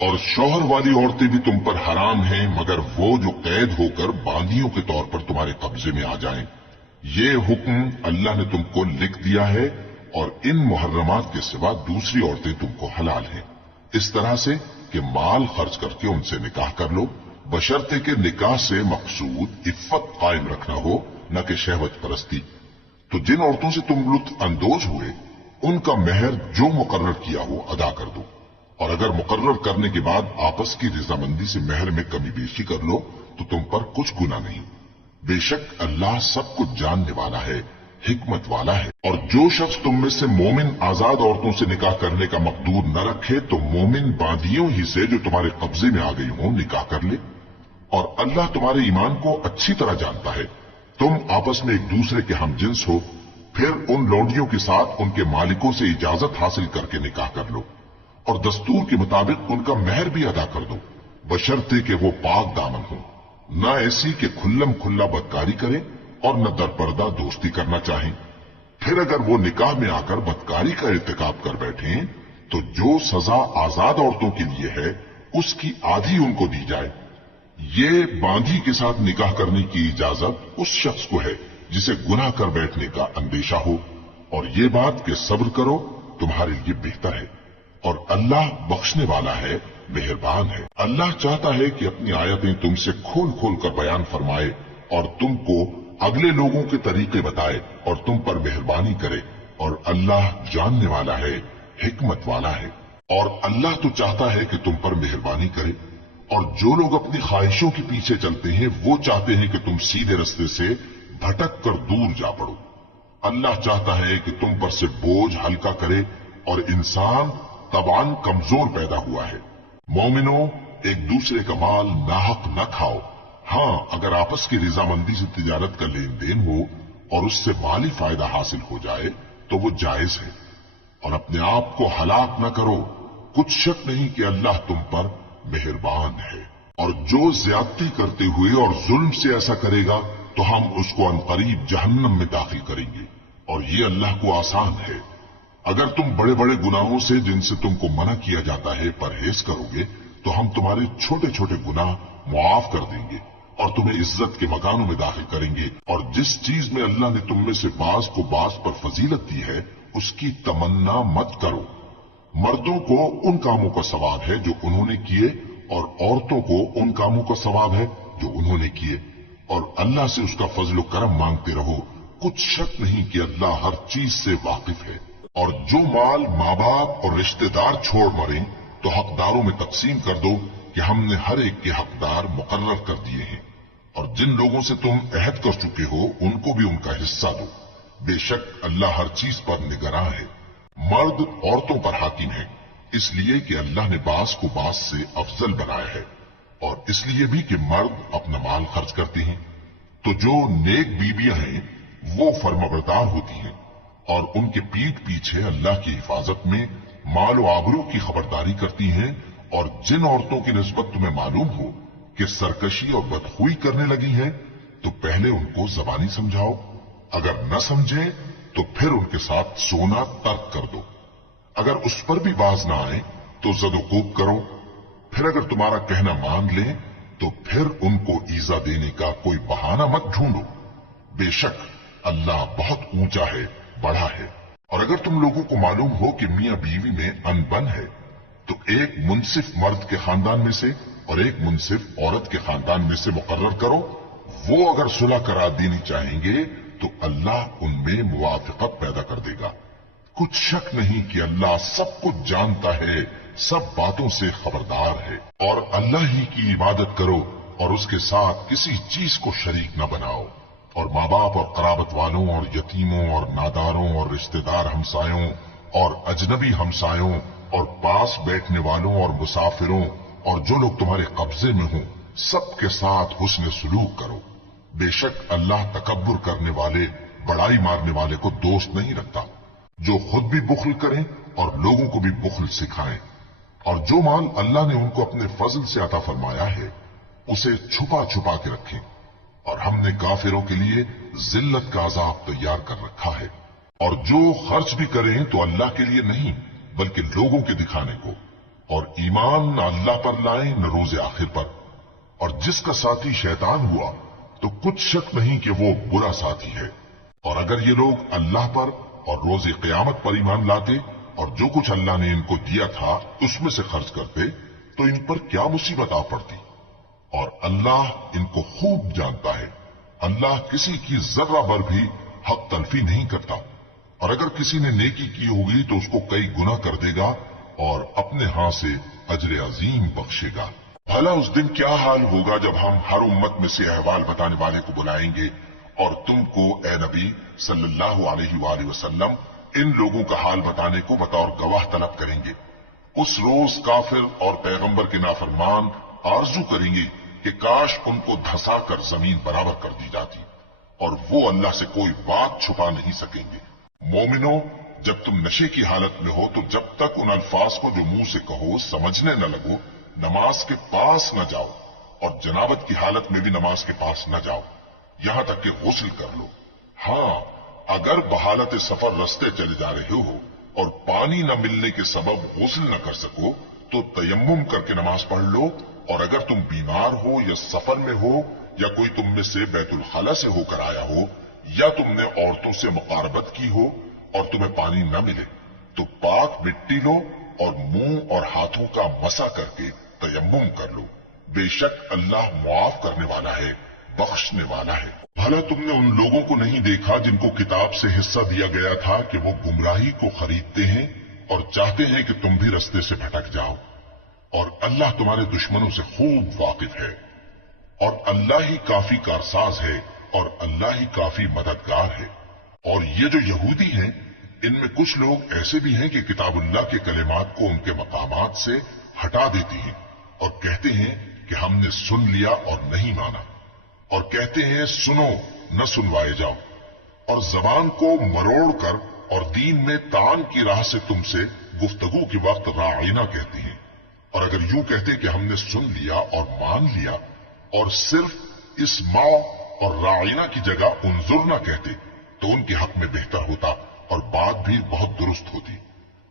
اور शौहर वाली औरतें भी तुम पर हराम हैं मगर वो जो कैद होकर बांदियों के तौर पर तुम्हारे कब्जे में आ जाएं। ये हुक्म अल्लाह ने तुमको लिख दिया है और इन मुहर्रमात के सिवा दूसरी औरतें तुमको हलाल हैं, इस तरह से कि माल खर्च करके उनसे निकाह कर लो, बशर्ते के निकाह से मकसूद इफ्फत कायम रखना हो, न कि शहवत परस्ती। तो जिन औरतों से तुम लुत्फ अंदोज हुए उनका मेहर जो मुकर्रर किया हो अदा कर दो, और अगर मुकर्रर करने के बाद आपस की रजामंदी से मेहर में कमी बेशी कर लो तो तुम पर कुछ गुनाह नहीं। बेशक अल्लाह सब कुछ जानने वाला है, हिकमत वाला है। और जो शख्स तुम में से मोमिन आजाद औरतों से निकाह करने का मकदूर न रखे तो मोमिन बांदियों ही से जो तुम्हारे कब्जे में आ गई हो निकाह कर ले। और अल्लाह तुम्हारे ईमान को अच्छी तरह जानता है। तुम आपस में एक दूसरे के हमजिन्स हो, फिर उन लौंडियों के साथ उनके मालिकों से इजाजत हासिल करके निकाह कर लो और दस्तूर के मुताबिक उनका मेहर भी अदा कर दो, बशर्ते कि वो पाक दामन हो, न ऐसी कि खुल्लम खुल्ला बदकारी करें और न दरपर्दा दोस्ती करना चाहें। फिर अगर वो निकाह में आकर बदकारी का इर्तिकाब कर बैठें तो जो सजा आजाद औरतों के लिए है उसकी आधी उनको दी जाए। ये बांधी के साथ निकाह करने की इजाजत उस शख्स को है जिसे गुनाह कर बैठने का अंदेशा हो, और ये बात कि सब्र करो तुम्हारे लिए बेहतर है, और अल्लाह बख्शने वाला है, मेहरबान है। अल्लाह चाहता है कि अपनी आयतें तुमसे खोल खोल कर बयान फरमाए और तुमको अगले लोगों के तरीके बताए और तुम पर मेहरबानी करे, और अल्लाह जानने वाला है, हिकमत वाला है। और अल्लाह तो चाहता है कि तुम पर मेहरबानी करे, और जो लोग अपनी ख्वाहिशों के पीछे चलते हैं वो चाहते हैं कि तुम सीधे रास्ते से भटक कर दूर जा पड़ो। अल्लाह चाहता है कि तुम पर से बोझ हल्का करे, और इंसान तबान कमजोर पैदा हुआ है। मोमिनो, एक दूसरे का माल नाहक न खाओ। हाँ, अगर आपस की रजामंदी से तिजारत का लेन देन हो और उससे माली फायदा हासिल हो जाए तो वो जायज है। और अपने आप को हलाक न करो, कुछ शक नहीं कि अल्लाह तुम पर मेहरबान है। और जो ज्यादती करते हुए और जुल्म से ऐसा करेगा तो हम उसको अनकरीब जहन्नम में दाखिल करेंगे, और ये अल्लाह को आसान है। अगर तुम बड़े बड़े गुनाहों से जिनसे तुमको मना किया जाता है परहेज करोगे तो हम तुम्हारे छोटे छोटे गुनाह मुआफ कर देंगे और तुम्हें इज्जत के मकानों में दाखिल करेंगे। और जिस चीज में अल्लाह ने तुम में से बाज को बाज पर फजीलत दी है उसकी तमन्ना मत करो। मर्दों को उन कामों का सवाब है जो उन्होंने किए, और औरतों को उन कामों का सवाब है जो उन्होंने किए, और अल्लाह से उसका फजल करम मांगते रहो। कुछ शक नहीं कि अल्लाह हर चीज से वाकिफ है। और जो माल माँ बाप और रिश्तेदार छोड़ मरे तो हकदारों में तकसीम कर दो कि हमने हर एक के हकदार मुकर्रर कर दिए हैं, और जिन लोगों से तुम अहद कर चुके हो उनको भी उनका हिस्सा दो। बेशक अल्लाह हर चीज पर निगरां है। मर्द औरतों पर हाकिम है, इसलिए कि अल्लाह ने बास को बास से अफजल बनाया है, और इसलिए भी कि मर्द अपना माल खर्च करते हैं। तो जो नेक बीबियां हैं वो फर्माबरदार होती हैं और उनके पीठ पीछे अल्लाह की हिफाजत में माल व आबरू की खबरदारी करती हैं। और जिन औरतों की निस्बत तुम्हें मालूम हो कि सरकशी और बदखुई करने लगी हैं तो पहले उनको जबानी समझाओ, अगर न समझे तो फिर उनके साथ सोना तर्क कर दो। अगर उस पर भी बाज ना आए तो जदोकूब करो। फिर अगर तुम्हारा कहना मान ले तो फिर उनको ईजा देने का कोई बहाना मत ढूंढो। बेशक अल्लाह बहुत ऊंचा है, बड़ा है। और अगर तुम लोगों को मालूम हो कि मियां बीवी में अनबन है तो एक मुंसिफ मर्द के खानदान में से और एक मुंसिफ औरत के खानदान में से मुकर्रर करो। वो अगर सुलह करा देनी चाहेंगे तो अल्लाह उनमें मुवाफिकत पैदा कर देगा। कुछ शक नहीं कि अल्लाह सब कुछ जानता है, सब बातों से खबरदार है। और अल्लाह ही की इबादत करो और उसके साथ किसी चीज को शरीक न बनाओ। और माँ बाप और कराबत वालों और यतीमों और नादारों और रिश्तेदार हमसायों और अजनबी हमसायों और पास बैठने वालों और मुसाफिरों और जो लोग तुम्हारे कब्जे में हों सबके साथ हुस्न सुलूक करो। बेशक अल्लाह तकब्बुर करने वाले, बड़ाई मारने वाले को दोस्त नहीं रखता। जो खुद भी बुख्ल करें और लोगों को भी बुख्ल सिखाएं, और जो माल अल्लाह ने उनको अपने फजल से अता फरमाया है उसे छुपा छुपा के रखें। और हमने काफिरों के लिए जिल्लत का अजाब तैयार कर रखा है। और जो खर्च भी करें तो अल्लाह के लिए नहीं बल्कि लोगों के दिखाने को, और ईमान न अल्लाह पर लाएं न रोज आखिर पर। और जिसका साथी शैतान हुआ तो कुछ शक नहीं कि वो बुरा साथी है। और अगर ये लोग अल्लाह पर और रोज क़यामत पर ईमान लाते और जो कुछ अल्लाह ने इनको दिया था उसमें से खर्च करते तो इन पर क्या मुसीबत आ पड़ती। और अल्लाह इनको खूब जानता है। अल्लाह किसी की जर्रा भर भी हक तलफी नहीं करता। और अगर किसी ने नेकी की होगी तो उसको कई गुना कर देगा और अपने हाथ से अजर अजीम बख्शेगा। भला उस दिन क्या हाल होगा जब हम हर उम्मत में से अहवाल बताने वाले को बुलाएंगे और तुमको ए नबी सल्लल्लाहु अलैहि वसल्लम इन लोगों का हाल बताने को बतौर गवाह तलब करेंगे। उस रोज काफिर और पैगंबर के नाफरमान आरजू करेंगे कि काश उनको धंसा कर जमीन बराबर कर दी जाती और वो अल्लाह से कोई बात छुपा नहीं सकेंगे। मोमिनो, जब तुम नशे की हालत में हो तो जब तक उन अल्फाज को जो मुंह से कहो समझने न लगो नमाज के पास न जाओ और जनाबत की हालत में भी नमाज के पास न जाओ यहां तक कि गुस्ल कर लो। हां, अगर बहालत सफर रस्ते चले जा रहे हो और पानी न मिलने के सबब गुस्ल न कर सको तो तयम्मुम करके नमाज पढ़ लो। और अगर तुम बीमार हो या सफर में हो या कोई तुम में से बैतुल खला से होकर आया हो या तुमने औरतों से मुकारबत की हो और तुम्हें पानी न मिले तो पाक मिट्टी लो और मुंह और हाथों का मसा करके तयम्मुम कर लो। बेशक अल्लाह मुआफ करने वाला है, बख्शने वाला है। भला तुमने उन लोगों को नहीं देखा जिनको किताब से हिस्सा दिया गया था कि वो गुमराही को खरीदते हैं और चाहते हैं कि तुम भी रास्ते से भटक जाओ। और अल्लाह तुम्हारे दुश्मनों से खूब वाकिफ है। और अल्लाह ही काफी कारसाज है और अल्लाह ही काफी मददगार है। और ये जो यहूदी हैं इनमें कुछ लोग ऐसे भी हैं कि किताबुल्लाह के कलिमात को उनके मकामात से हटा देती हैं और कहते हैं कि हमने सुन लिया और नहीं माना। और कहते हैं सुनो न सुनवाए जाओ। और जबान को मरोड़ कर और दीन में तान की राह से तुमसे गुफ्तगू के वक्त राइना कहती हैं। और अगर यूं कहते कि हमने सुन लिया और मान लिया और सिर्फ इस माँ और राइना की जगह उनजुर न कहते तो उनके हक में बेहतर होता और बात भी बहुत दुरुस्त होती।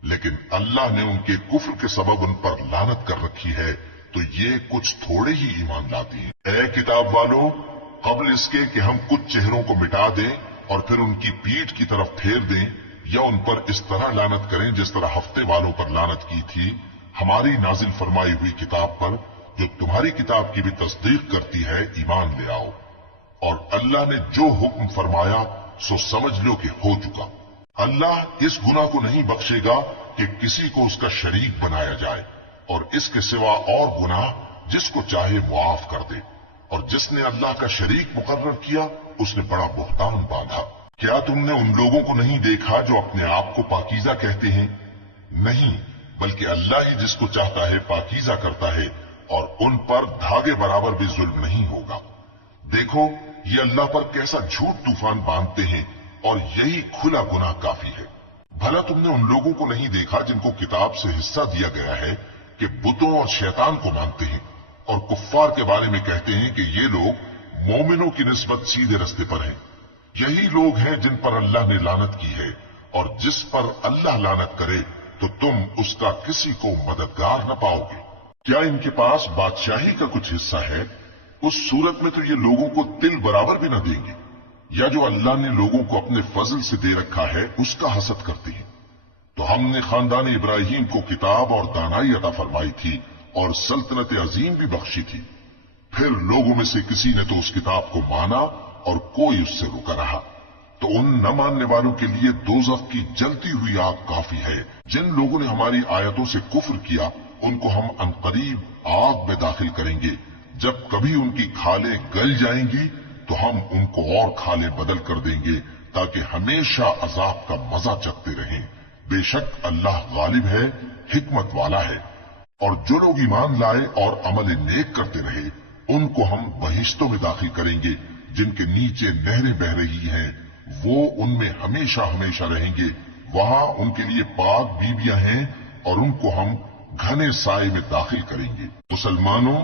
लेकिन अल्लाह ने उनके कुफ्र के सबब उन पर लानत कर रखी है तो ये कुछ थोड़े ही ईमान लाती हैं। ऐ किताब वालों, कबल इसके कि हम कुछ चेहरों को मिटा दें और फिर उनकी पीठ की तरफ फेर दें या उन पर इस तरह लानत करें जिस तरह हफ्ते वालों पर लानत की थी, हमारी नाजिल फरमाई हुई किताब पर जो तुम्हारी किताब की भी तस्दीक करती है ईमान ले आओ। और अल्लाह ने जो हुक्म फरमाया सो समझ लो कि हो चुका। अल्लाह इस गुनाह को नहीं बख्शेगा कि किसी को उसका शरीक बनाया जाए और इसके सिवा और गुनाह जिसको चाहे मुआफ कर दे। और जिसने अल्लाह का शरीक मुकर्रर किया उसने बड़ा बुहतान बांधा। क्या तुमने उन लोगों को नहीं देखा जो अपने आप को पाकीज़ा कहते हैं? नहीं, बल्कि अल्लाह ही जिसको चाहता है पाकीज़ा करता है और उन पर धागे बराबर भी जुल्म नहीं होगा। देखो ये अल्लाह पर कैसा झूठ तूफान बांधते हैं और यही खुला गुनाह काफी है। भला तुमने उन लोगों को नहीं देखा जिनको किताब से हिस्सा दिया गया है कि बुतों और शैतान को मानते हैं और कुफ्फार के बारे में कहते हैं कि ये लोग मोमिनों की निस्बत सीधे रास्ते पर हैं। यही लोग हैं जिन पर अल्लाह ने लानत की है और जिस पर अल्लाह लानत करे तो तुम उसका किसी को मददगार न पाओगे। क्या इनके पास बादशाही का कुछ हिस्सा है? उस सूरत में तो ये लोगों को तिल बराबर भी न देंगे। या जो अल्लाह ने लोगों को अपने फजल से दे रखा है उसका हसद करते हैं। तो हमने खानदान इब्राहिम को किताब और दानाई अता फरमाई थी और सल्तनत अजीम भी बख्शी थी। फिर लोगों में से किसी ने तो उस किताब को माना और कोई उससे रुका रहा। तो उन न मानने वालों के लिए दोज़ख की जलती हुई आग काफी है। जिन लोगों ने हमारी आयतों से कुफ्र किया उनको हम अनकरीब आग में दाखिल करेंगे। जब कभी उनकी खालें गल जाएंगी तो हम उनको और खालें बदल कर देंगे ताकि हमेशा अजाब का मजा चखते रहें। बेशक अल्लाह गालिब है, हिकमत वाला है। और जो लोग ईमान लाए और अमल नेक करते रहे उनको हम बहिश्तों में दाखिल करेंगे जिनके नीचे नहरें बह रही हैं। वो उनमें हमेशा हमेशा रहेंगे। वहां उनके लिए पाक बीबियां हैं और उनको हम घने साए में दाखिल करेंगे। मुसलमानों,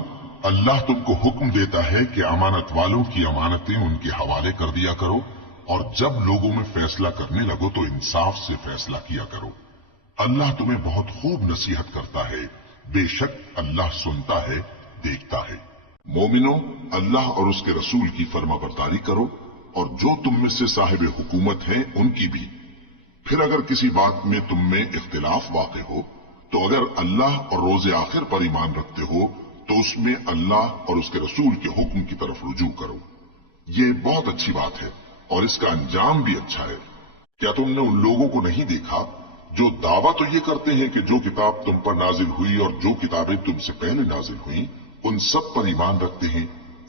अल्लाह तुमको हुक्म देता है कि अमानत वालों की अमानतें उनके हवाले कर दिया करो और जब लोगों में फैसला करने लगो तो इंसाफ से फैसला किया करो। अल्लाह तुम्हें बहुत खूब नसीहत करता है, बेशक अल्लाह सुनता है, देखता है। मोमिनो, अल्लाह और उसके रसूल की फर्माबरदारी करो और जो तुम में से साहिब हुकूमत हैं उनकी भी। फिर अगर किसी बात में तुम में इख्तिलाफ वाक़े हो तो अगर अल्लाह और रोज़े आखिर पर ईमान रखते हो तो उसमें अल्लाह और उसके रसूल के हुक्म की तरफ रुजू करो। ये बहुत अच्छी बात है और इसका अंजाम भी अच्छा है। क्या तुमने उन लोगों को नहीं देखा जो दावा तो ये करते हैं कि जो किताब तुम पर नाजिल हुई और जो किताबें तुमसे पहले नाजिल हुई उन सब पर ईमान रखते हैं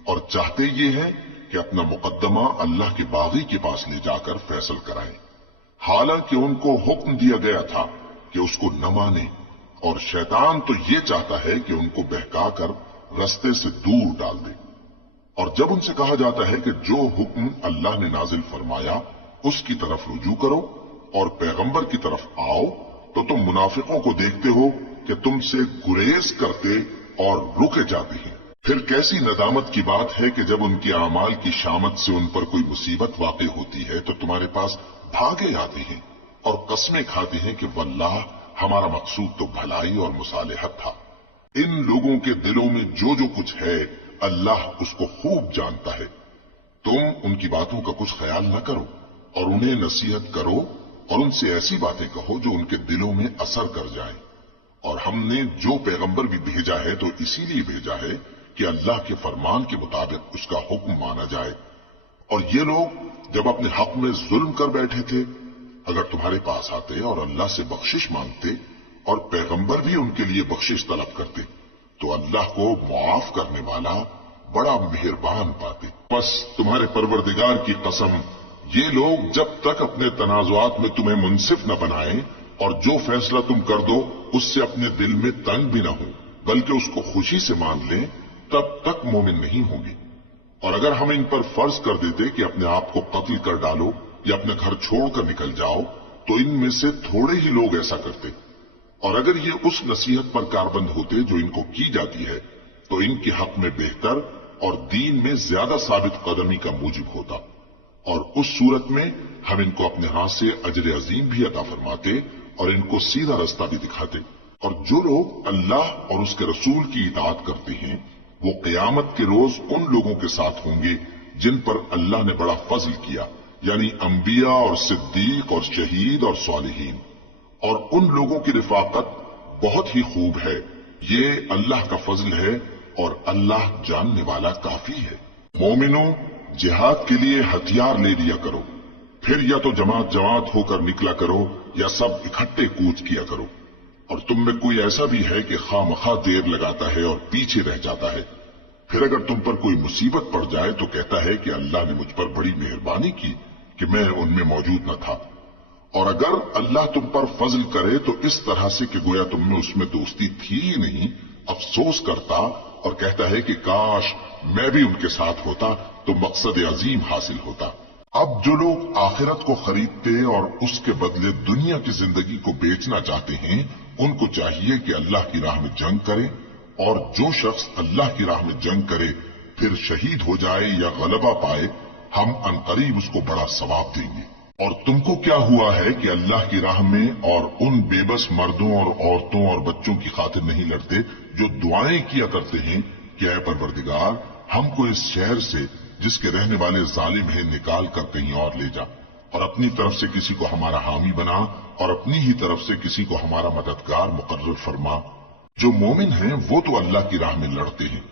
और चाहते ये हैं कि अपना मुकद्दमा अल्लाह के बागी के पास ले जाकर फैसल कराएं, हालांकि उनको हुक्म दिया गया था कि उसको न माने, और शैतान तो ये चाहता है कि उनको बहकाकर रस्ते से दूर डाल दे। और जब उनसे कहा जाता है कि जो हुक्म अल्लाह ने नाजिल फरमाया उसकी तरफ रुजू करो और पैगंबर की तरफ आओ, तो तुम मुनाफिकों को देखते हो कि तुमसे गुरेज करते और रुके जाते हैं। फिर कैसी नदामत की बात है कि जब उनकी आमाल की शामत से उन पर कोई मुसीबत वाक़ई होती है तो तुम्हारे पास भागे आते हैं और कस्में खाते हैं कि वल्लाह हमारा मकसूद तो भलाई और मुसालिहत था। इन लोगों के दिलों में जो जो कुछ है अल्लाह उसको खूब जानता है। तुम उनकी बातों का कुछ ख्याल न करो और उन्हें नसीहत करो और उनसे ऐसी बातें कहो जो उनके दिलों में असर कर जाएं। और हमने जो पैगंबर भी भेजा है तो इसीलिए भेजा है कि अल्लाह के फरमान के मुताबिक उसका हुक्म माना जाए। और ये लोग जब अपने हक में जुल्म कर बैठे थे, अगर तुम्हारे पास आते और अल्लाह से बख्शिश मांगते और पैगंबर भी उनके लिए बख्शिश तलब करते तो अल्लाह को मुआफ करने वाला बड़ा मेहरबान पाते। बस तुम्हारे परवरदिगार की कसम, ये लोग जब तक अपने तनाजुआत में तुम्हें मुनसिफ न बनाएं और जो फैसला तुम कर दो उससे अपने दिल में तंग भी न हो बल्कि उसको खुशी से मान लें, तब तक मोमिन नहीं होंगे। और अगर हम इन पर फर्ज कर देते कि अपने आप को कत्ल कर डालो या अपने घर छोड़कर निकल जाओ तो इनमें से थोड़े ही लोग ऐसा करते। और अगर ये उस नसीहत पर कारबंद होते जो इनको की जाती है तो इनके हक में बेहतर और दीन में ज्यादा साबित कदमी का मूजिब होता, और उस सूरत में हम इनको अपने हाथ से अजर अजीम भी अता फरमाते और इनको सीधा रास्ता भी दिखाते। और जो लोग अल्लाह और उसके रसूल की इताअत करते हैं वो क़यामत के रोज उन लोगों के साथ होंगे जिन पर अल्लाह ने बड़ा फजल किया, यानी अंबिया और सिद्दीक और शहीद और सालिहीन, और उन लोगों की रिफाकत बहुत ही खूब है। ये अल्लाह का फजल है और अल्लाह जानने वाला काफी है। मोमिनो, जिहाद के लिए हथियार ले लिया करो, फिर या तो जमात जमात होकर निकला करो या सब इकट्ठे कूच किया करो। और तुम में कोई ऐसा भी है कि खामखा देर लगाता है और पीछे रह जाता है, फिर अगर तुम पर कोई मुसीबत पड़ जाए तो कहता है कि अल्लाह ने मुझ पर बड़ी मेहरबानी की कि मैं उनमें मौजूद न था। और अगर अल्लाह तुम पर फजल करे तो इस तरह से कि गोया तुम में उसमें दोस्ती थी ही नहीं, अफसोस करता और कहता है कि काश मैं भी उनके साथ होता तो मकसद अजीम हासिल होता। अब जो लोग आखिरत को खरीदते और उसके बदले दुनिया की जिंदगी को बेचना चाहते हैं उनको चाहिए कि अल्लाह की राह में जंग करें, और जो शख्स अल्लाह की राह में जंग करे फिर शहीद हो जाए या गलबा पाए, हम अनकरीब उसको बड़ा सवाब देंगे। और तुमको क्या हुआ है कि अल्लाह की राह में और उन बेबस मर्दों और औरतों और बच्चों की खातिर नहीं लड़ते जो दुआएं किया करते हैं कि ऐ परवरदिगार, हमको इस शहर से जिसके रहने वाले जालिम हैं निकाल कर कहीं और ले जा, और अपनी तरफ से किसी को हमारा हामी बना और अपनी ही तरफ से किसी को हमारा मददगार मुकर्रर फरमा। जो मोमिन हैं वो तो अल्लाह की राह में लड़ते हैं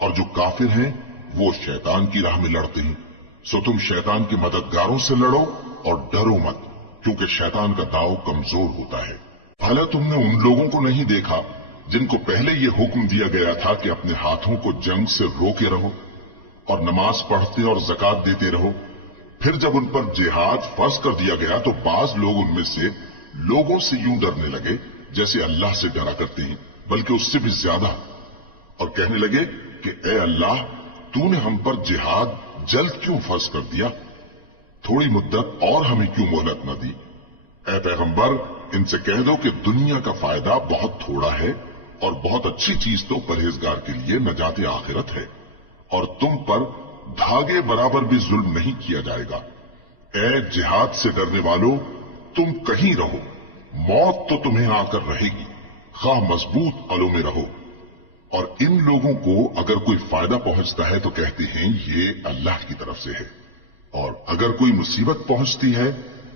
और जो काफिर हैं वो शैतान की राह में लड़ते हैं। सो तुम शैतान के मददगारों से लड़ो और डरो मत, क्योंकि शैतान का दाव कमजोर होता है। भला तुमने उन लोगों को नहीं देखा जिनको पहले ये हुक्म दिया गया था कि अपने हाथों को जंग से रोके रहो और नमाज पढ़ते और ज़कात देते रहो, फिर जब उन पर जिहाद फर्ज कर दिया गया तो बाज लोग उनमें से लोगों से यूं डरने लगे जैसे अल्लाह से डरा करते हैं, बल्कि उससे भी ज्यादा, और कहने लगे कि ए अल्लाह, तूने हम पर जिहाद जल्द क्यों फर्ज कर दिया? थोड़ी मुद्दत और हमें क्यों मोहलत न दी? ए पैगंबर, इनसे कह दो कि दुनिया का फायदा बहुत थोड़ा है और बहुत अच्छी चीज तो परहेजगार के लिए नजात आखिरत है, और तुम पर धागे बराबर भी जुल्म नहीं किया जाएगा। ए जिहाद से डरने वालों, तुम कहीं रहो, मौत तो तुम्हें आकर रहेगी, خواہ مضبوط قلوں میں رہو، اور ان لوگوں کو اگر کوئی فائدہ پہنچتا ہے تو کہتے ہیں یہ اللہ کی طرف سے ہے، اور اگر کوئی مصیبت پہنچتی ہے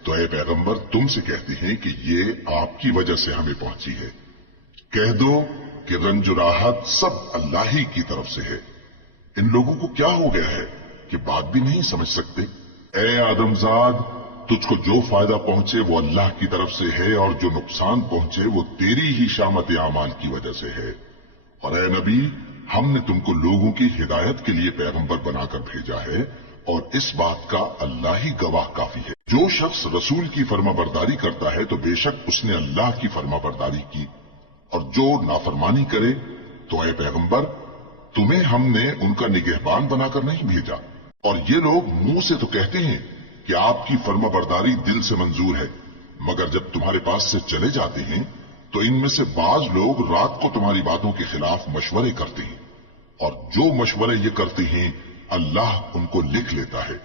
تو اے پیغمبر تم سے کہتے ہیں کہ یہ آپ کی وجہ سے ہمیں پہنچی ہے۔ کہہ دو کہ رنج و راحت سب اللہ ہی کی طرف سے ہے۔ ان لوگوں کو کیا ہو گیا ہے کہ بات بھی نہیں سمجھ سکتے؟ اے آدمزاد، تجھ کو جو فائدہ پہنچے وہ اللہ کی طرف سے ہے، اور جو نقصان پہنچے وہ تیری ہی شامت اعمال کی وجہ سے ہے۔ اور اے نبی، ہم نے تم کو لوگوں کی ہدایت کے لیے پیغمبر بنا کر بھیجا ہے، اور اس بات کا اللہ ہی گواہ کافی ہے۔ جو شخص رسول کی فرما برداری کرتا ہے تو بے شک اس نے اللہ کی فرما برداری کی، اور جو نافرمانی کرے تو اے پیغمبر تمہیں ہم نے ان کا نگہبان بنا کر نہیں بھیجا۔ اور یہ لوگ منہ سے تو کہتے ہیں کہ آپ کی فرما برداری دل سے منظور ہے، مگر جب تمہارے پاس سے چلے جاتے ہیں تو ان میں سے بعض لوگ رات کو تمہاری باتوں کے خلاف مشورے کرتے ہیں، اور جو مشورے یہ کرتے ہیں اللہ ان کو لکھ لیتا ہے۔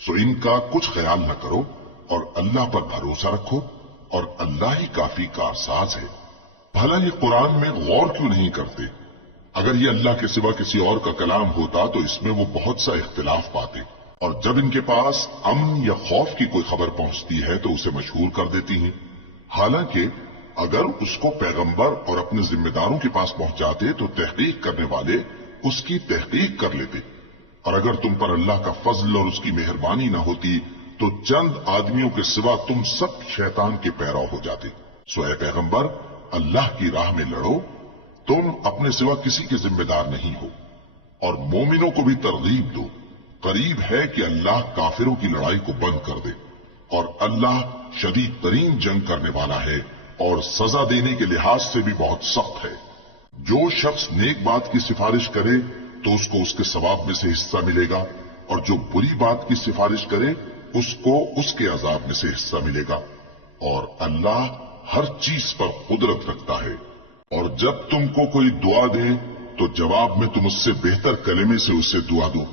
سو ان کا کچھ خیال نہ کرو اور اللہ پر بھروسہ رکھو، اور اللہ ہی کافی کارساز ہے۔ بھلا یہ قرآن میں غور کیوں نہیں کرتے؟ اگر یہ اللہ کے سوا کسی اور کا کلام ہوتا تو اس میں وہ بہت سا اختلاف پاتے، اور جب ان کے پاس امن یا خوف کی کوئی خبر پہنچتی ہے تو اسے مشہور کر دیتی ہیں، حالانکہ اگر اس کو پیغمبر اور اپنے ذمہ داروں کے پاس پہنچاتے تو تحقیق کرنے والے اس کی تحقیق کر لیتے، اور اگر تم پر اللہ کا فضل اور اس کی مہربانی نہ ہوتی تو چند آدمیوں کے سوا تم سب شیطان کے پیرو ہو جاتے۔ سو اے پیغمبر اللہ کی راہ میں لڑو، تم اپنے سوا کسی کے ذمہ دار نہیں ہو، اور مومنوں کو بھی ترغیب دو۔ قریب ہے کہ اللہ کافروں کی لڑائی کو بند کر دے، اور اللہ شدید ترین جنگ کرنے والا ہے اور سزا دینے کے لحاظ سے بھی بہت سخت ہے۔ جو شخص نیک بات کی سفارش کرے تو اس کو اس کے ثواب میں سے حصہ ملے گا، اور جو بری بات کی سفارش کرے اس کو اس کے عذاب میں سے حصہ ملے گا، اور اللہ ہر چیز پر قدرت رکھتا ہے۔ اور جب تم کو کوئی دعا دے تو جواب میں تم اس سے بہتر کلمے سے اسے دعا دو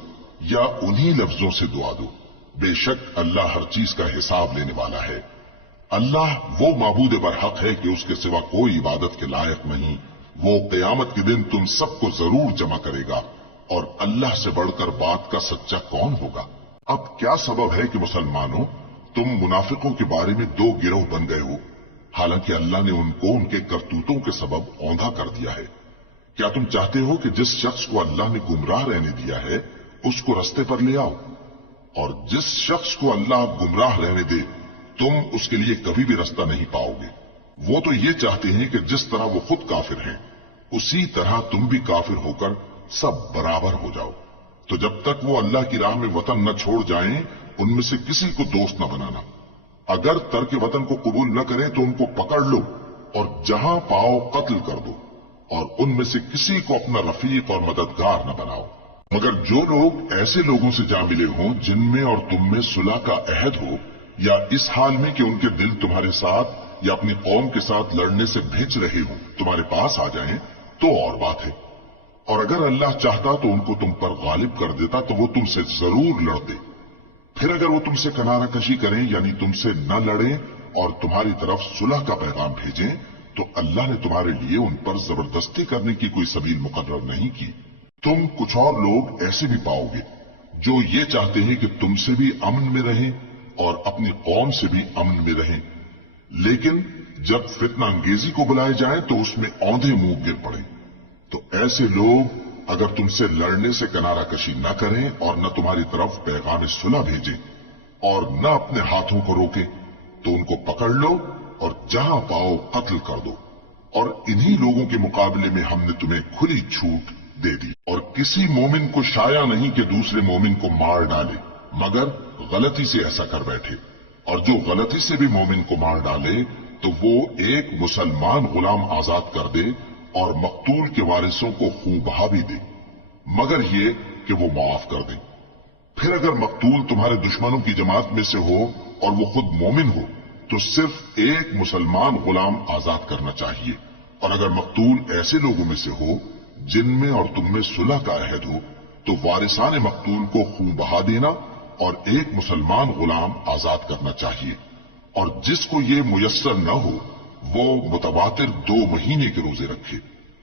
یا انہی لفظوں سے دعا دو، بے شک اللہ ہر چیز کا حساب لینے والا ہے۔ اللہ وہ معبود برحق ہے کہ اس کے سوا کوئی عبادت کے لائق نہیں۔ وہ قیامت کے دن تم سب کو ضرور جمع کرے گا، اور اللہ سے بڑھ کر بات کا سچا کون ہوگا؟ اب کیا سبب ہے کہ مسلمانوں تم منافقوں کے بارے میں دو گروہ بن گئے ہو، حالانکہ اللہ نے ان کو ان کے کرتوتوں کے سبب اوندھا کر دیا ہے؟ کیا تم چاہتے ہو کہ جس شخص کو اللہ نے گمراہ رہنے دیا ہے اس کو رستے پر لے آؤ، اور جس شخص کو اللہ گمراہ رہنے دے تم اس کے لیے کبھی بھی رستہ نہیں پاؤ گے؟ وہ تو یہ چاہتے ہیں کہ جس طرح وہ خود کافر ہیں اسی طرح تم بھی کافر ہو کر سب برابر ہو جاؤ۔ تو جب تک وہ اللہ کی راہ میں وطن نہ چھوڑ جائیں ان میں سے کسی کو دوست نہ بنانا۔ اگر ترک وطن کو قبول نہ کریں تو ان کو پکڑ لو اور جہاں پاؤ قتل کر دو، اور ان میں سے کسی کو اپنا رفیق اور مددگار نہ بناؤ، مگر جو لوگ ایسے لوگوں سے جا ملے ہوں جن میں اور تم میں صلح کا عہد ہو، یا اس حال میں کہ ان کے دل تمہارے ساتھ یا اپنی قوم کے ساتھ لڑنے سے بھج رہے ہوں تمہارے پاس آ جائیں تو اور بات ہے، اور اگر اللہ چاہتا تو ان کو تم پر غالب کر دیتا تو وہ تم سے ضرور لڑتے۔ پھر اگر وہ تم سے کنارہ کشی کریں یعنی تم سے نہ لڑیں اور تمہاری طرف صلح کا پیغام بھیجیں تو اللہ نے تمہارے لیے ان پر زبردستی کرنے کی کوئی سبیل مقرر نہیں کی۔ تم کچھ اور لوگ ایسے بھی پاؤ گے جو یہ چاہتے ہیں کہ تم سے بھی امن میں رہیں اور اپنی قوم سے بھی امن میں رہیں، لیکن جب فتنہ انگیزی کو بلائے جائیں تو اس میں اوندھے منہ گر پڑیں۔ تو ایسے لوگ اگر تم سے لڑنے سے کنارہ کشی نہ کریں اور نہ تمہاری طرف پیغام صلح بھیجیں اور نہ اپنے ہاتھوں کو روکیں تو ان کو پکڑ لو اور جہاں پاؤ قتل کر دو، اور انہی لوگوں کے مقابلے میں ہم نے تمہیں کھلی چھوٹ دے دی۔ اور کسی مومن کو شایع نہیں کہ دوسرے مومن کو مار ڈالے مگر غلطی سے ایسا کر بیٹھے، اور جو غلطی سے بھی مومن کو مار ڈالے تو وہ ایک مسلمان غلام آزاد کر دے اور مقتول کے وارثوں کو خون بہا بھی دے، مگر یہ کہ وہ معاف کر دیں۔ پھر اگر مقتول تمہارے دشمنوں کی جماعت میں سے ہو اور وہ خود مومن ہو تو صرف ایک مسلمان غلام آزاد کرنا چاہیے، اور اگر مقتول ایسے لوگوں میں سے ہو جن میں اور تم میں صلح کا عہد ہو تو وارثان مقتول کو خون بہا دینا اور ایک مسلمان غلام آزاد کرنا چاہیے، اور جس کو یہ میسر نہ ہو वो मुतवातिर 2 महीने के रोजे रखे।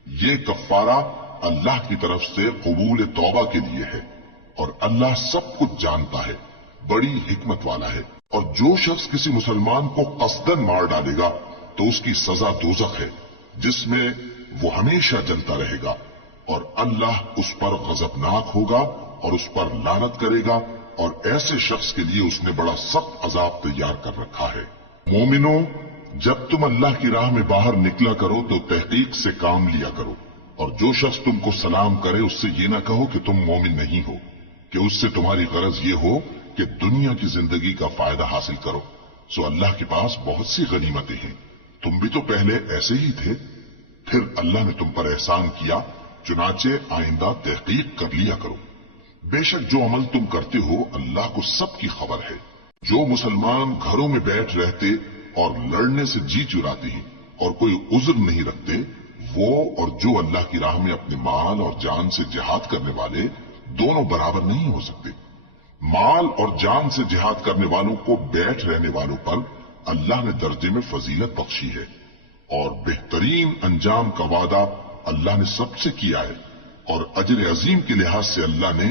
ये कफ्फारा अल्लाह की तरफ से कबूल तौबा के लिए है और अल्लाह सब कुछ जानता है, बड़ी हिकमत वाला है। और जो शख्स किसी मुसलमान को कसदन मार डालेगा तो उसकी सजा दोज़ख है, जिसमें वो हमेशा जलता रहेगा, और अल्लाह उस पर गजबनाक होगा और उस पर लानत करेगा, और ऐसे शख्स के लिए उसने बड़ा सख्त अजाब तैयार कर रखा है। मोमिनो, जब तुम अल्लाह की राह में बाहर निकला करो तो तहकीक से काम लिया करो, और जो शख्स तुमको सलाम करे उससे ये ना कहो कि तुम मोमिन नहीं हो, कि उससे तुम्हारी गरज ये हो कि दुनिया की जिंदगी का फायदा हासिल करो। सो अल्लाह के पास बहुत सी गनीमतें हैं, तुम भी तो पहले ऐसे ही थे, फिर अल्लाह ने तुम पर एहसान किया, चुनाचे आइंदा तहकीक कर लिया करो। बेशक जो अमल तुम करते हो अल्लाह को सब की खबर है। जो मुसलमान घरों में बैठ रहते और लड़ने से जी चुराते हैं और कोई उज्र नहीं रखते, वो और जो अल्लाह की राह में अपने माल और जान से जिहाद करने वाले दोनों बराबर नहीं हो सकते। माल और जान से जिहाद करने वालों को बैठ रहने वालों पर अल्लाह ने दर्जे में फजीलत बख्शी है, और बेहतरीन अंजाम का वादा अल्लाह ने सबसे किया है, और अजर अजीम के लिहाज से अल्लाह ने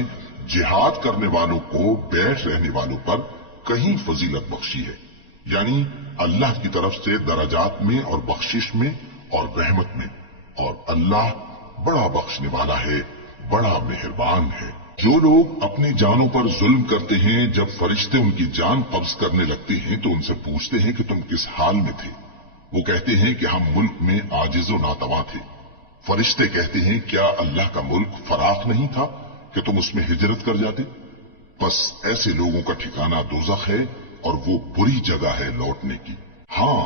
जिहाद करने वालों को बैठ रहने वालों पर कहीं फजीलत बख्शी है, यानी अल्लाह की तरफ से दराजात में और बख्शिश में और रहमत में, और अल्लाह बड़ा बख्शने वाला है, बड़ा मेहरबान है। जो लोग अपनी जानों पर जुल्म करते हैं, जब फरिश्ते उनकी जान कब्ज करने लगते हैं तो उनसे पूछते हैं कि तुम किस हाल में थे। वो कहते हैं कि हम मुल्क में आजिज व नातवा थे। फरिश्ते कहते हैं, क्या अल्लाह का मुल्क फराख नहीं था कि तुम उसमें हिजरत कर जाते? बस ऐसे लोगों का ठिकाना दोज़ख है, और वो बुरी जगह है लौटने की। हाँ,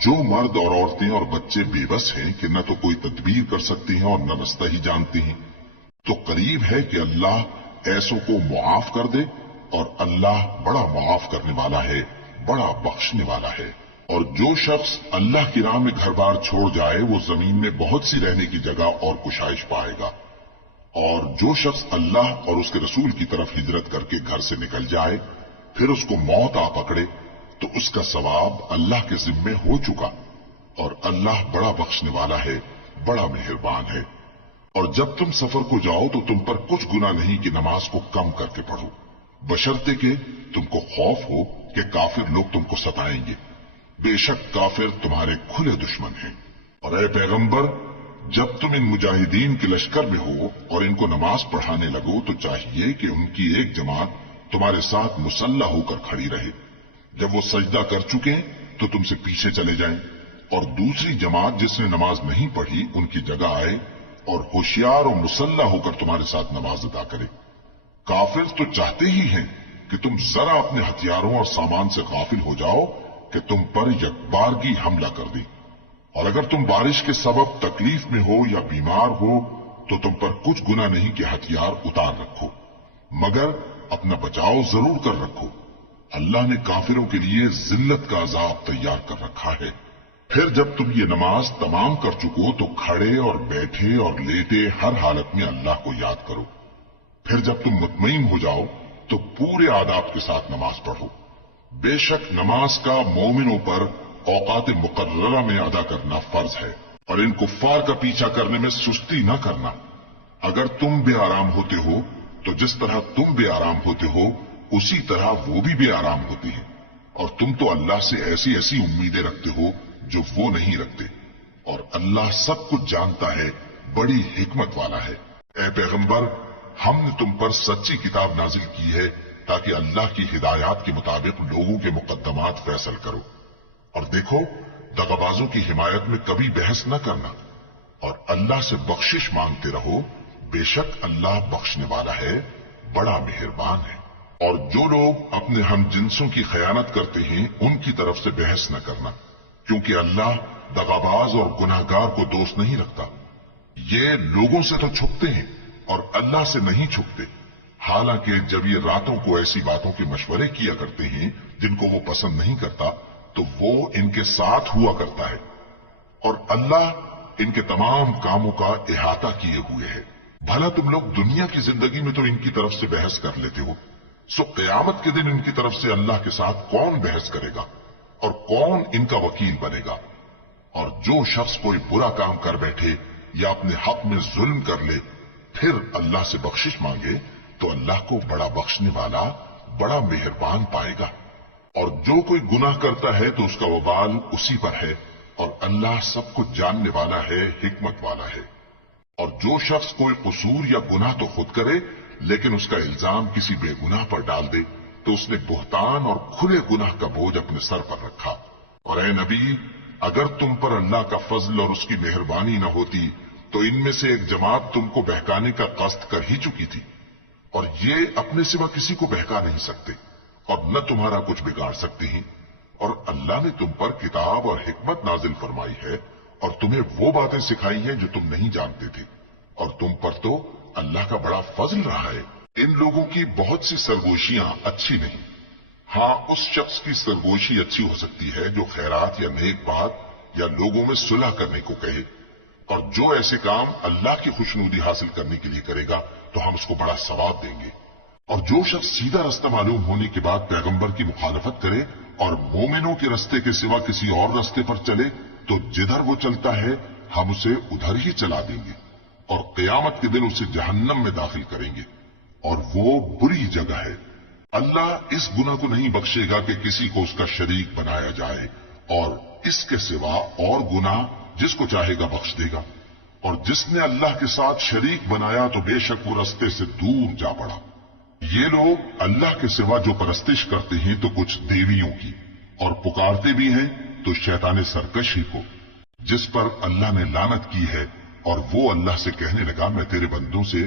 जो मर्द और औरतें और बच्चे बेबस हैं कि न तो कोई तदबीर कर सकते हैं और न रास्ता ही जानते हैं, तो करीब है कि अल्लाह ऐसों को मुआफ कर दे, और अल्लाह बड़ा मुआफ करने वाला है, बड़ा बख्शने वाला है। और जो शख्स अल्लाह की राह में घर बार छोड़ जाए वो जमीन में बहुत सी रहने की जगह और कुशाइश पाएगा, और जो शख्स अल्लाह और उसके रसूल की तरफ हिजरत करके घर से निकल जाए फिर उसको मौत आ पकड़े तो उसका सवाब अल्लाह के जिम्मे हो चुका, और अल्लाह बड़ा बख्शने वाला है, बड़ा मेहरबान है। और जब तुम सफर को जाओ तो तुम पर कुछ गुनाह नहीं कि नमाज को कम करके पढ़ो, बशर्ते के तुमको खौफ हो कि काफिर लोग तुमको सताएंगे। बेशक काफिर तुम्हारे खुले दुश्मन हैं। और ए पैगंबर, जब तुम इन मुजाहिदीन के लश्कर में हो और इनको नमाज पढ़ाने लगो तो चाहिए कि उनकी एक जमात तुम्हारे साथ मुसल्ला होकर खड़ी रहे। जब वो सजदा कर चुके तो तुमसे पीछे चले जाएं, और दूसरी जमात जिसने नमाज नहीं पढ़ी उनकी जगह आए और होशियार और मुसल्ला होकर तुम्हारे साथ नमाज अदा करे। काफिर तो चाहते ही हैं कि तुम जरा अपने हथियारों और सामान से गाफिल हो जाओ कि तुम पर यकबारगी हमला कर दें, और अगर तुम बारिश के सबब तकलीफ में हो या बीमार हो तो तुम पर कुछ गुनाह नहीं कि हथियार उतार रखो, मगर अपना बचाव जरूर कर रखो। अल्लाह ने काफिरों के लिए जिल्लत का अजाब तैयार कर रखा है। फिर जब तुम ये नमाज तमाम कर चुको तो खड़े और बैठे और लेटे हर हालत में अल्लाह को याद करो। फिर जब तुम मुतमईन हो जाओ तो पूरे आदाब के साथ नमाज पढ़ो। बेशक नमाज का मोमिनों पर औकात मुकर्ररा में अदा करना फर्ज है, और इन कुफ्फार का पीछा करने में सुस्ती न करना। अगर तुम बेआराम होते हो तो जिस तरह तुम बेआराम होते हो उसी तरह वो भी बेआराम होते हैं, और तुम तो अल्लाह से ऐसी ऐसी उम्मीदें रखते हो जो वो नहीं रखते, और अल्लाह सब कुछ जानता है, बड़ी हिकमत वाला है। ए पैगंबर, हमने तुम पर सच्ची किताब नाजिल की है ताकि अल्लाह की हिदायत के मुताबिक लोगों के मुकद्दमात फैसल करो। और देखो, दगाबाजों की हिमायत में कभी बहस न करना, और अल्लाह से बख्शिश मांगते रहो, बेशक अल्लाह बख्शने वाला है, बड़ा मेहरबान है। और जो लोग अपने हम जिन्सों की खयानत करते हैं उनकी तरफ से बहस न करना, क्योंकि अल्लाह दगाबाज और गुनाहगार को दोस्त नहीं रखता। ये लोगों से तो छुपते हैं और अल्लाह से नहीं छुपते, हालांकि जब ये रातों को ऐसी बातों के मशवरे किया करते हैं जिनको वो पसंद नहीं करता तो वो इनके साथ हुआ करता है, और अल्लाह इनके तमाम कामों का इहाता किए हुए है। भला तुम लोग दुनिया की जिंदगी में तो इनकी तरफ से बहस कर लेते हो, सो क़यामत के दिन इनकी तरफ से अल्लाह के साथ कौन बहस करेगा और कौन इनका वकील बनेगा? और जो शख्स कोई बुरा काम कर बैठे या अपने हक में जुल्म कर ले फिर अल्लाह से बख्शिश मांगे तो अल्लाह को बड़ा बख्शने वाला बड़ा मेहरबान पाएगा। और जो कोई गुनाह करता है तो उसका वबाल उसी पर है और अल्लाह सब कुछ जानने वाला है, हिकमत वाला है। और जो शख्स कोई कसूर या गुनाह तो खुद करे लेकिन उसका इल्जाम किसी बेगुनाह पर डाल दे तो उसने बुहतान और खुले गुनाह का बोझ अपने सर पर रखा। और ए नबी, अगर तुम पर अल्लाह का फजल और उसकी मेहरबानी न होती तो इनमें से एक जमात तुमको बहकाने का कष्ट कर ही चुकी थी, और ये अपने सिवा किसी को बहका नहीं सकते और न तुम्हारा कुछ बिगाड़ सकते हैं। और अल्लाह ने तुम पर किताब और हिकमत नाजिल फरमाई है और तुम्हें वो बातें सिखाई हैं जो तुम नहीं जानते थे, और तुम पर तो अल्लाह का बड़ा फजल रहा है। इन लोगों की बहुत सी सरगोशियां अच्छी नहीं। हां, उस शख्स की सरगोशी अच्छी हो सकती है जो खैरात या नेक बात या लोगों में सुलह करने को कहे, और जो ऐसे काम अल्लाह की खुशनुदी हासिल करने के लिए करेगा तो हम उसको बड़ा सवाब देंगे। और जो शख्स सीधा रास्ता मालूम होने के बाद पैगंबर की मुखालफत करे और मोमिनों के रास्ते के सिवा किसी और रास्ते पर चले तो जिधर वो चलता है हम उसे उधर ही चला देंगे और क़यामत के दिन उसे जहन्नम में दाखिल करेंगे, और वो बुरी जगह है। अल्लाह इस गुनाह को नहीं बख्शेगा कि किसी को उसका शरीक बनाया जाए, और इसके सिवा और गुनाह जिसको चाहेगा बख्श देगा। और जिसने अल्लाह के साथ शरीक बनाया तो बेशक वो रास्ते से दूर जा पड़ा। ये लोग अल्लाह के सिवा जो परस्तिश करते हैं तो कुछ देवियों की, और पुकारते भी हैं तो शैतान सरकश ही को, जिस पर अल्लाह ने लानत की है। और वो अल्लाह से कहने लगा, मैं तेरे बंदों से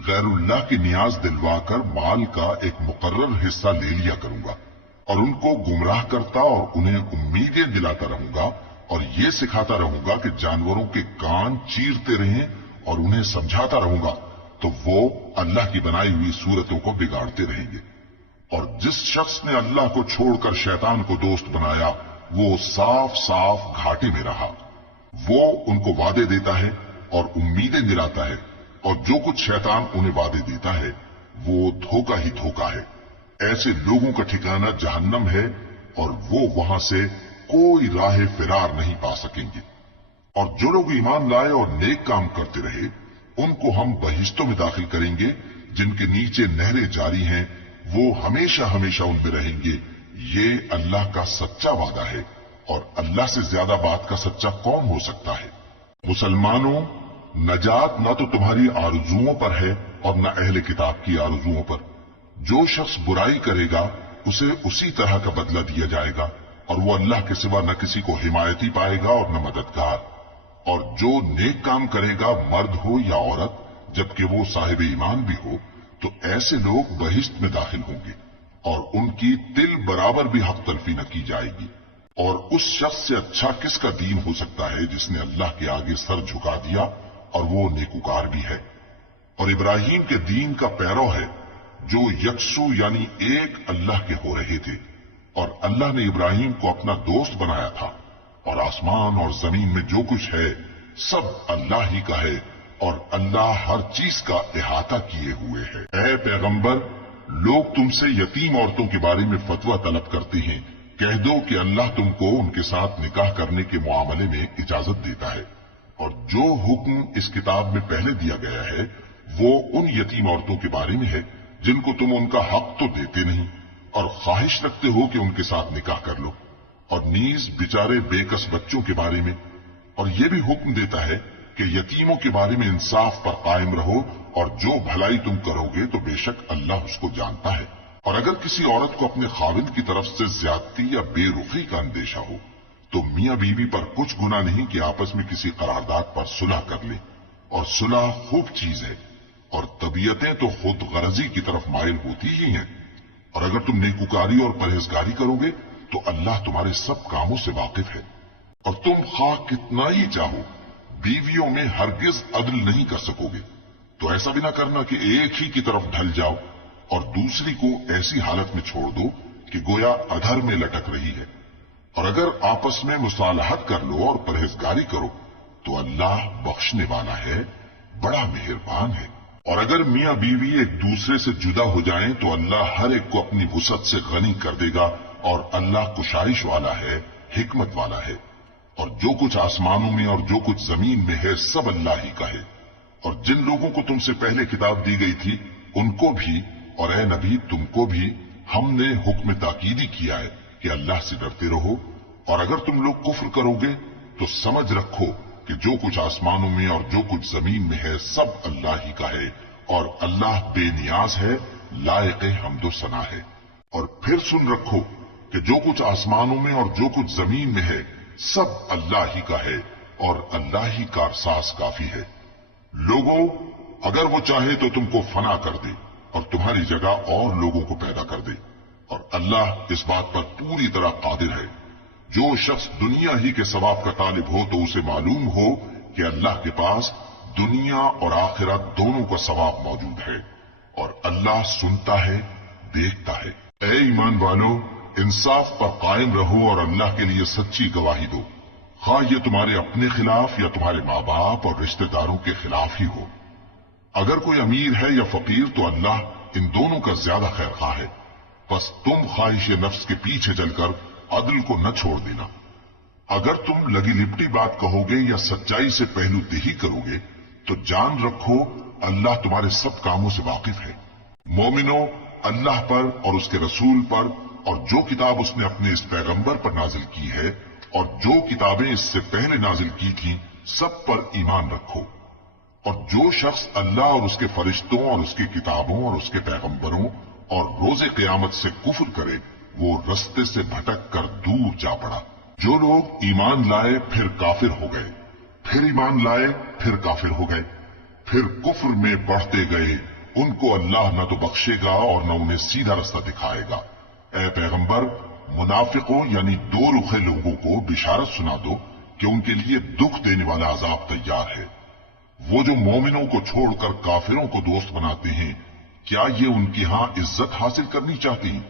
गैरुल्लाह की नियाज दिलवाकर माल का एक मुकर्रर हिस्सा ले लिया करूंगा और उनको गुमराह करता और उन्हें उम्मीदें दिलाता रहूंगा और ये सिखाता रहूंगा कि जानवरों के कान चीरते रहें और उन्हें समझाता रहूंगा, तो वो अल्लाह की बनाई हुई सूरतों को बिगाड़ते रहेंगे। और जिस शख्स ने अल्लाह को छोड़कर शैतान को दोस्त बनाया वो साफ साफ घाटे में रहा। वो उनको वादे देता है और उम्मीदें दिलाता है, और जो कुछ शैतान उन्हें वादे देता है वो धोखा ही धोखा है। ऐसे लोगों का ठिकाना जहन्नम है और वो वहां से कोई राह फिरार नहीं पा सकेंगे। और जो लोग ईमान लाए और नेक काम करते रहे उनको हम बहिश्तों में दाखिल करेंगे जिनके नीचे नहरें जारी हैं, वो हमेशा हमेशा उनमें रहेंगे। ये अल्लाह का सच्चा वादा है और अल्लाह से ज्यादा बात का सच्चा कौन हो सकता है। मुसलमानों, नजात न तो तुम्हारी आरजुओं पर है और न अहले किताब की आरजुओं पर। जो शख्स बुराई करेगा उसे उसी तरह का बदला दिया जाएगा और वो अल्लाह के सिवा न किसी को हिमायती पाएगा और न मददगार। और जो नेक काम करेगा, मर्द हो या औरत, जबकि वो साहिब ईमान भी हो, तो ऐसे लोग बहिश्त में दाखिल होंगे और उनकी तिल बराबर भी हक तलफी न की जाएगी। और उस शख्स से अच्छा किसका दीन हो सकता है जिसने अल्लाह के आगे सर झुका दिया और वो नेकुकार भी है और इब्राहिम के दीन का पैरव है जो यकसू यानी एक अल्लाह के हो रहे थे। और अल्लाह ने इब्राहिम को अपना दोस्त बनाया था। और आसमान और जमीन में जो कुछ है सब अल्लाह ही का है और अल्लाह हर चीज का इहाता किए हुए है। ऐ पैगंबर, लोग तुमसे यतीम औरतों के बारे में फतवा तलब करते हैं, कह दो कि अल्लाह तुमको उनके साथ निकाह करने के मामले में इजाजत देता है, और जो हुक्म इस किताब में पहले दिया गया है वो उन यतीम औरतों के बारे में है जिनको तुम उनका हक तो देते नहीं और ख्वाहिश रखते हो कि उनके साथ निकाह कर लो, और नीज बेचारे बेकस बच्चों के बारे में। और ये भी हुक्म देता है कि यतीमों के बारे में इंसाफ पर कायम रहो, और जो भलाई तुम करोगे तो बेशक अल्लाह उसको जानता है। और अगर किसी औरत को अपने खाविंद की तरफ से ज्यादती या बेरुखी का अंदेशा हो तो मियां बीवी पर कुछ गुनाह नहीं कि आपस में किसी करारदाद पर सुलह कर ले, और सुलह खूब चीज है और तबीयतें तो खुद गरजी की तरफ माइल होती ही हैं। और अगर तुम नेकुकारी और परहेजगारी करोगे तो अल्लाह तुम्हारे सब कामों से वाकिफ है। और तुम खा कितना ही चाहो बीवियों में हरगिज अदल नहीं कर सकोगे, तो ऐसा भी ना करना कि एक ही की तरफ ढल जाओ और दूसरी को ऐसी हालत में छोड़ दो कि गोया अधर में लटक रही है। और अगर आपस में मुसालहत कर लो और परहेजगारी करो तो अल्लाह बख्शने वाला है, बड़ा मेहरबान है। और अगर मियां बीवी एक दूसरे से जुदा हो जाएं तो अल्लाह हर एक को अपनी वुसअत से गनी कर देगा, और अल्लाह कुशाइश वाला है, हिकमत वाला है। اور جو کچھ آسمانوں میں اور جو کچھ زمین میں ہے سب اللہ ہی کا ہے۔ اور جن لوگوں کو تم سے پہلے کتاب دی گئی تھی ان کو بھی اور اے نبی تم کو بھی ہم نے حکم تاکیدی کیا ہے کہ اللہ سے ڈرتے رہو، اور اگر تم لوگ کفر کرو گے تو سمجھ رکھو کہ جو کچھ آسمانوں میں اور جو کچھ زمین میں ہے سب اللہ ہی کا ہے، اور اللہ بے نیاز ہے، لائق حمد و ثنا ہے۔ اور پھر سن رکھو کہ جو کچھ آسمانوں میں اور جو کچھ زمین میں ہے سب اللہ ہی کا ہے، اور اللہ ہی کارساز کافی ہے۔ لوگوں، اگر وہ چاہے تو تم کو فنا کر دے اور تمہاری جگہ اور لوگوں کو پیدا کر دے، اور اللہ اس بات پر پوری طرح قادر ہے۔ جو شخص دنیا ہی کے ثواب کا طالب ہو تو اسے معلوم ہو کہ اللہ کے پاس دنیا اور آخرت دونوں کا ثواب موجود ہے، اور اللہ سنتا ہے، دیکھتا ہے۔ اے ایمان والو، انصاف پر قائم رہو اور اللہ کے لیے سچی گواہی دو، خواہ یہ تمہارے اپنے خلاف یا تمہارے ماں باپ اور رشتہ داروں کے خلاف ہی ہو۔ اگر کوئی امیر ہے یا فقیر تو اللہ ان دونوں کا زیادہ خیر خواہ ہے، بس تم خواہش نفس کے پیچھے چل کر عدل کو نہ چھوڑ دینا۔ اگر تم لگی لپٹی بات کہو گے یا سچائی سے پہلو دہی کرو گے تو جان رکھو اللہ تمہارے سب کاموں سے واقف ہے۔ مومنو، اللہ پر اور اس کے رسول پر اور جو کتاب اس نے اپنے اس پیغمبر پر نازل کی ہے اور جو کتابیں اس سے پہلے نازل کی تھیں سب پر ایمان رکھو، اور جو شخص اللہ اور اس کے فرشتوں اور اس کی کتابوں اور اس کے پیغمبروں اور روز قیامت سے کفر کرے وہ رستے سے بھٹک کر دور جا پڑا۔ جو لوگ ایمان لائے پھر کافر ہو گئے، پھر ایمان لائے پھر کافر ہو گئے، پھر کفر میں بڑھتے گئے، ان کو اللہ نہ تو بخشے گا اور نہ انہیں سیدھا رستہ دکھائے گا۔ اے پیغمبر، منافقوں یعنی دو رخے لوگوں کو بشارت سنا دو کہ ان کے لیے دکھ دینے والا عذاب تیار ہے۔ وہ جو مومنوں کو چھوڑ کر کافروں کو دوست بناتے ہیں، کیا یہ ان کی ہاں عزت حاصل کرنی چاہتی ہیں؟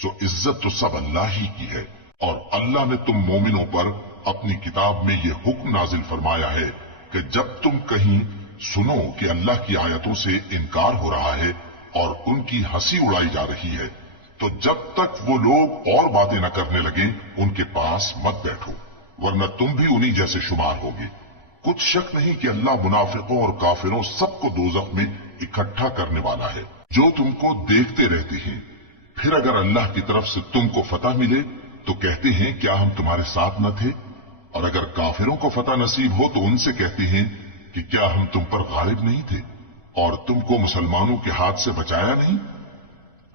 سو عزت تو سب اللہ ہی کی ہے، اور اللہ نے تم مومنوں پر اپنی کتاب میں یہ حکم نازل فرمایا ہے کہ جب تم کہیں سنو کہ اللہ کی آیتوں سے انکار ہو رہا ہے اور ان کی ہنسی اڑائی جا رہی ہے تو جب تک وہ لوگ اور باتیں نہ کرنے لگیں ان کے پاس مت بیٹھو، ورنہ تم بھی انہی جیسے شمار ہوگے۔ کچھ شک نہیں کہ اللہ منافقوں اور کافروں سب کو دوزخ میں اکٹھا کرنے والا ہے۔ جو تم کو دیکھتے رہتے ہیں، پھر اگر اللہ کی طرف سے تم کو فتح ملے تو کہتے ہیں کیا ہم تمہارے ساتھ نہ تھے، اور اگر کافروں کو فتح نصیب ہو تو ان سے کہتے ہیں کہ کیا ہم تم پر غالب نہیں تھے اور تم کو مسلمانوں کے ہاتھ سے بچایا نہیں۔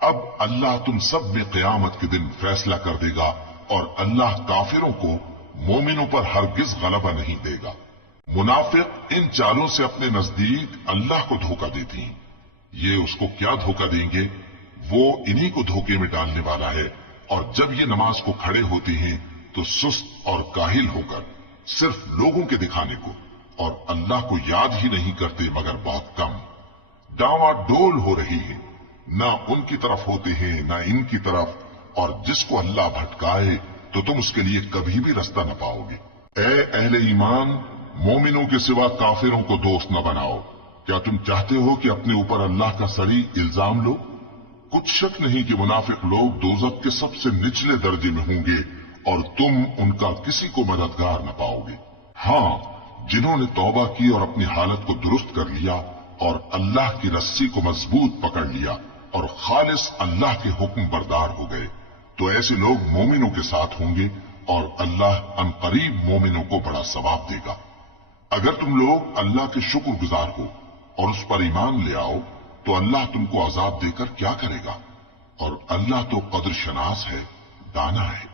اب اللہ تم سب میں قیامت کے دن فیصلہ کر دے گا، اور اللہ کافروں کو مومنوں پر ہرگز غلبہ نہیں دے گا۔ منافق ان چالوں سے اپنے نزدیک اللہ کو دھوکہ دیتی ہیں، یہ اس کو کیا دھوکہ دیں گے، وہ انہی کو دھوکے میں ڈالنے والا ہے۔ اور جب یہ نماز کو کھڑے ہوتے ہیں تو سست اور کاہل ہو کر صرف لوگوں کے دکھانے کو اور اللہ کو یاد ہی نہیں کرتے مگر بہت کم، ڈاواں ڈول ہو رہی ہے، نہ ان کی طرف ہوتے ہیں نہ ان کی طرف، اور جس کو اللہ بھٹکائے تو تم اس کے لیے کبھی بھی رستہ نہ پاؤ گے۔ اے اہل ایمان، مومنوں کے سوا کافروں کو دوست نہ بناؤ۔ کیا تم چاہتے ہو کہ اپنے اوپر اللہ کا صریح الزام لو؟ کچھ شک نہیں کہ منافق لوگ دوزخ کے سب سے نچلے درجے میں ہوں گے اور تم ان کا کسی کو مددگار نہ پاؤ گے۔ ہاں، جنہوں نے توبہ کی اور اپنی حالت کو درست کر لیا اور اللہ کی رسی کو مضبوط پکڑ لیا اور خالص اللہ کے حکم بردار ہو گئے تو ایسے لوگ مومنوں کے ساتھ ہوں گے، اور اللہ ان قریب مومنوں کو بڑا ثواب دے گا۔ اگر تم لوگ اللہ کے شکر گزار ہو اور اس پر ایمان لے آؤ تو اللہ تم کو عذاب دے کر کیا کرے گا، اور اللہ تو قدر شناس ہے، دانا ہے۔